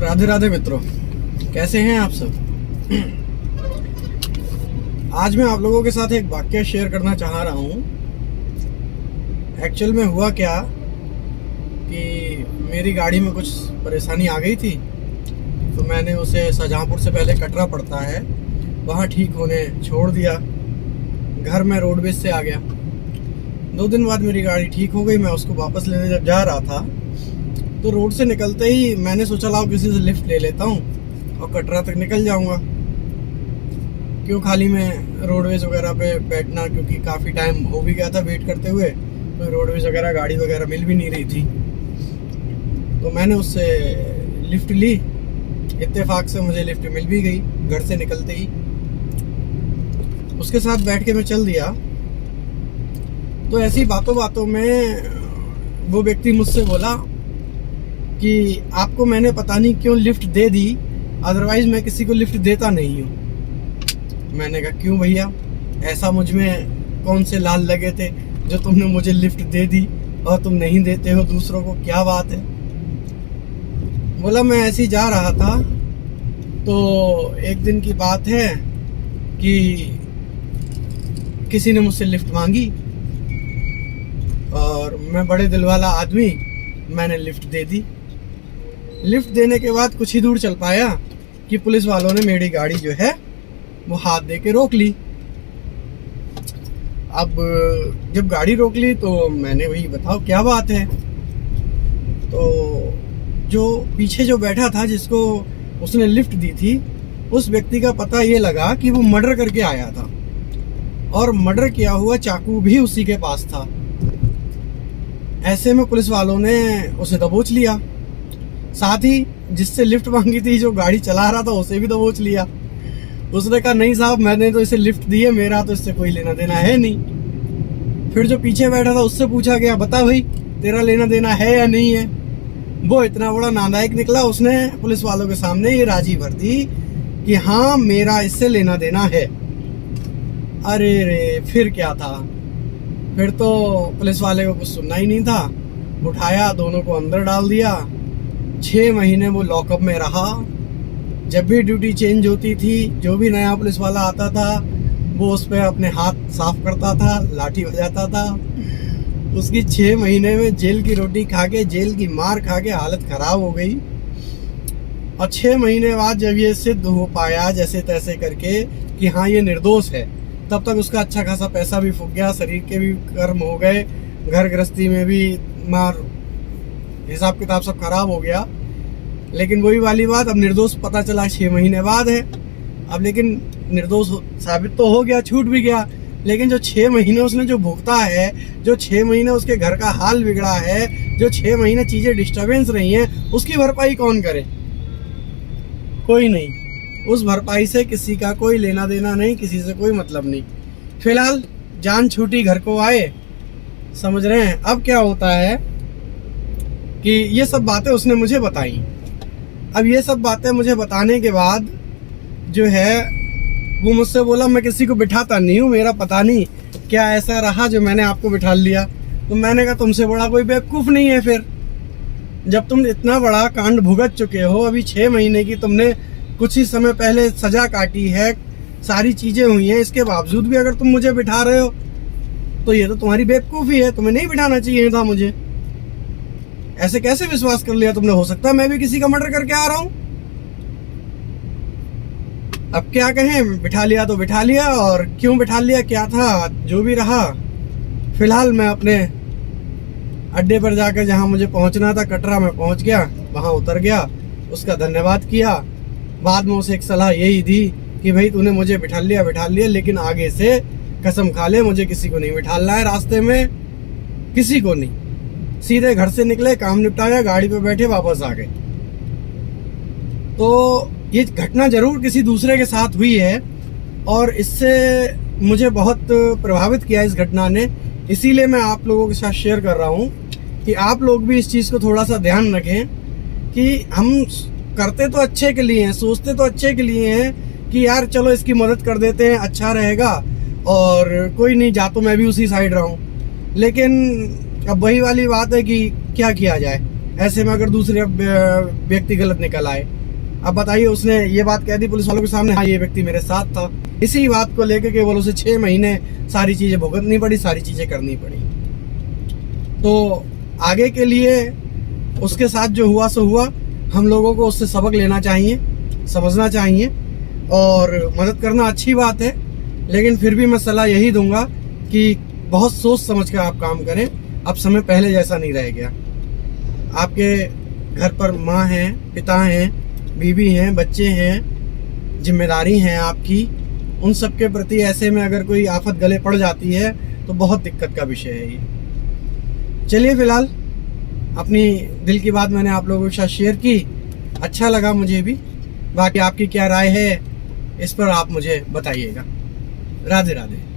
राधे राधे मित्रों, कैसे हैं आप सब। आज मैं आप लोगों के साथ एक वाक्य शेयर करना चाह रहा हूँ। एक्चुअल में हुआ क्या कि मेरी गाड़ी में कुछ परेशानी आ गई थी, तो मैंने उसे शाहजहांपुर से पहले कटरा पड़ता है वहाँ ठीक होने छोड़ दिया। घर में रोडवेज से आ गया। 2 दिन बाद मेरी गाड़ी ठीक हो गई। मैं उसको वापस लेने जब जा रहा था तो रोड से निकलते ही मैंने सोचा लाओ किसी से लिफ्ट ले लेता हूँ और कटरा तक निकल जाऊँगा। क्यों खाली में रोडवेज वगैरह पे बैठना, क्योंकि काफ़ी टाइम हो भी गया था वेट करते हुए, तो रोडवेज वगैरह गाड़ी वगैरह मिल भी नहीं रही थी। तो मैंने उससे लिफ्ट ली। इत्तेफाक से मुझे लिफ्ट मिल भी गई घर से निकलते ही। उसके साथ बैठ के मैं चल दिया। तो ऐसी बातों बातों में वो व्यक्ति मुझसे बोला कि आपको मैंने पता नहीं क्यों लिफ्ट दे दी, अदरवाइज मैं किसी को लिफ्ट देता नहीं हूँ। मैंने कहा क्यों भैया, ऐसा मुझ में कौन से लाल लगे थे जो तुमने मुझे लिफ्ट दे दी और तुम नहीं देते हो दूसरों को, क्या बात है। बोला मैं ऐसे ही जा रहा था, तो एक दिन की बात है कि किसी ने मुझसे लिफ्ट मांगी और मैं बड़े दिल वाला आदमी, मैंने लिफ्ट दे दी। लिफ्ट देने के बाद कुछ ही दूर चल पाया कि पुलिस वालों ने मेरी गाड़ी जो है वो हाथ दे के रोक ली। अब जब गाड़ी रोक ली तो मैंने वही बताओ क्या बात है। तो जो पीछे जो बैठा था जिसको उसने लिफ्ट दी थी, उस व्यक्ति का पता ये लगा कि वो मर्डर करके आया था और मर्डर किया हुआ चाकू भी उसी के पास था। ऐसे में पुलिस वालों ने उसे दबोच लिया। साथ ही जिससे लिफ्ट मांगी थी, जो गाड़ी चला रहा था, उसे भी दबोच लिया। उसने कहा नहीं साहब, मैंने तो इसे लिफ्ट दी है, मेरा तो इससे कोई लेना देना है नहीं। फिर जो पीछे बैठा था उससे पूछा गया बता भाई तेरा लेना देना है या नहीं है। वो इतना बड़ा नालायक निकला, उसने पुलिस वालों के सामने ये राजी भर दी कि हाँ मेरा इससे लेना देना है। अरे रे, फिर क्या था। फिर तो पुलिस वाले को कुछ सुनना ही नहीं था। उठाया, दोनों को अंदर डाल दिया। 6 महीने वो लॉकअप में रहा। जब भी ड्यूटी चेंज होती थी, जो भी नया पुलिस वाला आता था वो उस पर अपने हाथ साफ करता था, लाठी बजाता था। उसकी 6 महीने में जेल की रोटी खा के, जेल की मार खा के हालत खराब हो गई। और 6 महीने बाद जब ये सिद्ध हो पाया जैसे तैसे करके कि हाँ ये निर्दोष है, तब तक उसका अच्छा खासा पैसा भी फूक गया, शरीर के भी कर्म हो गए, घर गृहस्थी में भी मार हिसाब किताब सब खराब हो गया। लेकिन वही वाली बात, अब निर्दोष पता चला 6 महीने बाद है। अब लेकिन निर्दोष साबित तो हो गया, छूट भी गया, लेकिन जो 6 महीने उसने जो भुगता है, जो 6 महीने उसके घर का हाल बिगड़ा है, जो 6 महीने चीजें डिस्टर्बेंस रही हैं, उसकी भरपाई कौन करे? कोई नहीं। उस भरपाई से किसी का कोई लेना देना नहीं, किसी से कोई मतलब नहीं। फिलहाल जान छूटी, घर को आए, समझ रहे हैं। अब क्या होता है कि ये सब बातें उसने मुझे बताई। अब ये सब बातें मुझे बताने के बाद जो है वो मुझसे बोला मैं किसी को बिठाता नहीं हूँ, मेरा पता नहीं क्या ऐसा रहा जो मैंने आपको बिठा लिया। तो मैंने कहा तुमसे बड़ा कोई बेवकूफ़ नहीं है। फिर जब तुम इतना बड़ा कांड भुगत चुके हो, अभी 6 महीने की तुमने कुछ ही समय पहले सजा काटी है, सारी चीज़ें हुई हैं, इसके बावजूद भी अगर तुम मुझे बिठा रहे हो तो ये तो तुम्हारी बेवकूफ़ी है, तुम्हें नहीं बिठाना चाहिए था मुझे। ऐसे कैसे विश्वास कर लिया तुमने? हो सकता है मैं भी किसी का मर्डर करके आ रहा हूं। अब क्या कहें, बिठा लिया तो बिठा लिया, और क्यों बिठा लिया, क्या था, जो भी रहा। फिलहाल मैं अपने अड्डे पर जाकर जहां मुझे पहुंचना था, कटरा में पहुंच गया, वहां उतर गया, उसका धन्यवाद किया। बाद में उसे एक सलाह यही दी कि भाई तूने मुझे बिठा लिया, लेकिन आगे से कसम खा ले मुझे किसी को नहीं बिठाना है, रास्ते में किसी को नहीं। सीधे घर से निकले, काम निपटाया, गाड़ी पे बैठे वापस आ गए। तो ये घटना जरूर किसी दूसरे के साथ हुई है और इससे मुझे बहुत प्रभावित किया इस घटना ने। इसीलिए मैं आप लोगों के साथ शेयर कर रहा हूँ कि आप लोग भी इस चीज़ को थोड़ा सा ध्यान रखें कि हम करते तो अच्छे के लिए हैं, सोचते तो अच्छे के लिए हैं कि यार चलो इसकी मदद कर देते हैं, अच्छा रहेगा और कोई नहीं, जा तो मैं भी उसी साइड रहा हूँ। लेकिन अब वही वाली बात है कि क्या किया जाए, ऐसे में अगर दूसरे व्यक्ति गलत निकल आए, अब बताइए, उसने ये बात कह दी पुलिस वालों के सामने, हाँ ये व्यक्ति मेरे साथ था। इसी बात को लेकर केवल उसे 6 महीने सारी चीजें भुगतनी पड़ी, सारी चीजें करनी पड़ी। तो आगे के लिए उसके साथ जो हुआ सो हुआ, हम लोगों को उससे सबक लेना चाहिए, समझना चाहिए, और मदद करना अच्छी बात है, लेकिन फिर भी मैं सलाह यही दूंगा कि बहुत सोच समझ कर आप काम करें। अब समय पहले जैसा नहीं रह गया। आपके घर पर माँ हैं, पिता हैं, बीवी हैं, बच्चे हैं, जिम्मेदारी हैं आपकी, उन सब के प्रति ऐसे में अगर कोई आफत गले पड़ जाती है तो बहुत दिक्कत का विषय है ये। चलिए, फिलहाल अपनी दिल की बात मैंने आप लोगों के साथ शेयर की, अच्छा लगा मुझे भी। बाकी आपकी क्या राय है इस पर आप मुझे बताइएगा। राधे राधे।